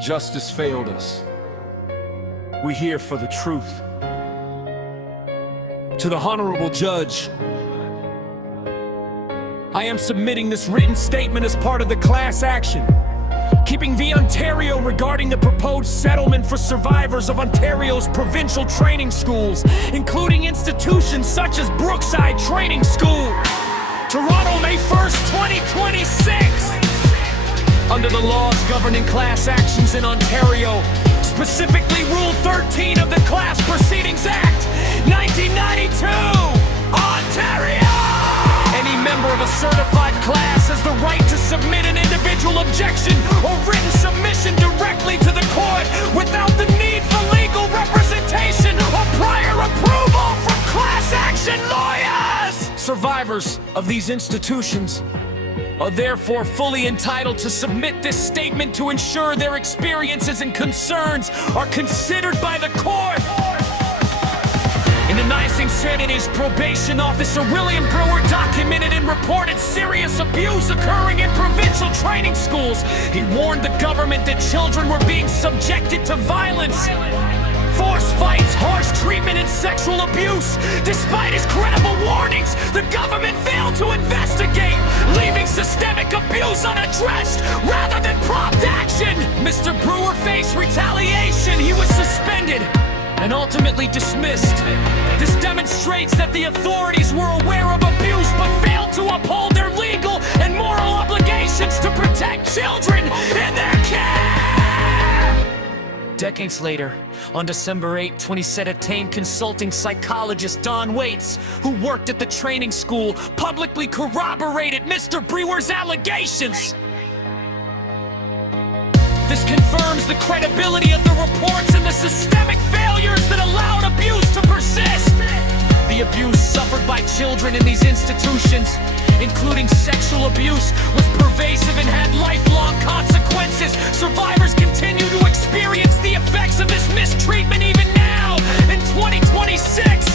Justice failed us. We're here for the truth. To the Honorable Judge, I am submitting this written statement as part of the class action, keeping v. Ontario regarding the proposed settlement for survivors of Ontario's provincial training schools, including institutions such as Brookside Training School. Toronto, May 1st, 2026. Under the laws governing class actions in Ontario, specifically Rule 13 of the Class Proceedings Act, 1992, Ontario! Any member of a certified class has the right to submit an individual objection or written submission directly to the court without the need for legal representation or prior approval from class action lawyers! Survivors of these institutions are therefore fully entitled to submit this statement to ensure their experiences and concerns are considered by the court. In the Nicing Sanity's probation officer William Brewer documented and reported serious abuse occurring in provincial training schools. He warned the government that children were being subjected to violence, forced fights, harsh treatment, and sexual abuse. Despite his credible warnings, the government failed to investigate, leaving systemic abuse unaddressed rather than prompt action. Mr. Brewer faced retaliation. He was suspended and ultimately dismissed. This demonstrates that the authorities were aware of abuse but failed to uphold their legal and moral obligations to protect children in their care. Decades later, on December 8, 2017, consulting psychologist Don Waits, who worked at the training school, publicly corroborated Mr. Brewer's allegations. This confirms the credibility of the reports and the systemic failures that allowed abuse to persist. The abuse suffered by children in these institutions, including sexual abuse, was pervasive and had lifelong consequences. Survivors continue to experience the effects of this mistreatment even now, in 2026.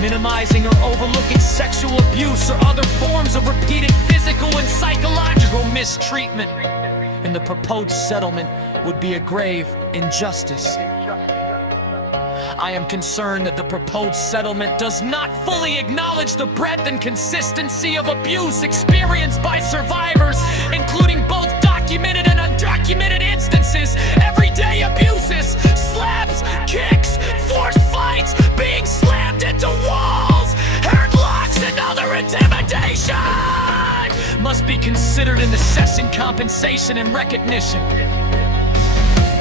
Minimizing or overlooking sexual abuse or other forms of repeated physical and psychological mistreatment in the proposed settlement would be a grave injustice. I am concerned that the proposed settlement does not fully acknowledge the breadth and consistency of abuse experienced by survivors, including both documented and undocumented instances, everyday abuses, slaps, kicks, forced fights, being slammed into walls, hurt locks, and other intimidation must be considered in assessing compensation and recognition.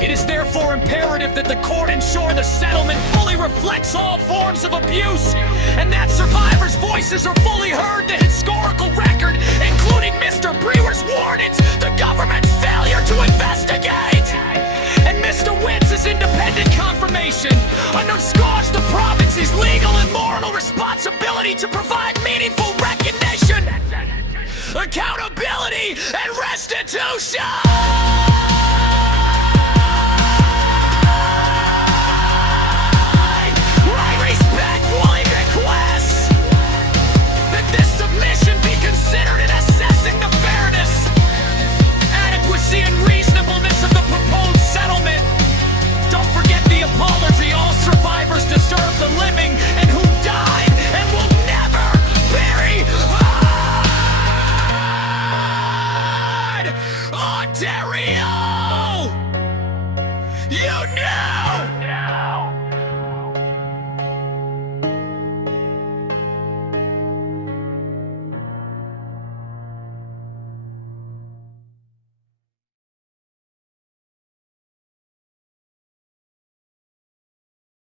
It is therefore imperative that the court ensure the settlement fully reflects all forms of abuse, and that survivors' voices are fully heard. The historical record, including Mr. Brewer's warnings, the government's failure to investigate, and Mr. Witz's independent confirmation underscores the province's legal and moral responsibility to provide meaningful recognition, accountability, and restitution! Considered in assessing the fairness, adequacy, and reasonableness of the proposed settlement. Don't forget the apology all survivors deserve, the living and who died and will never bury Ontario! You knew!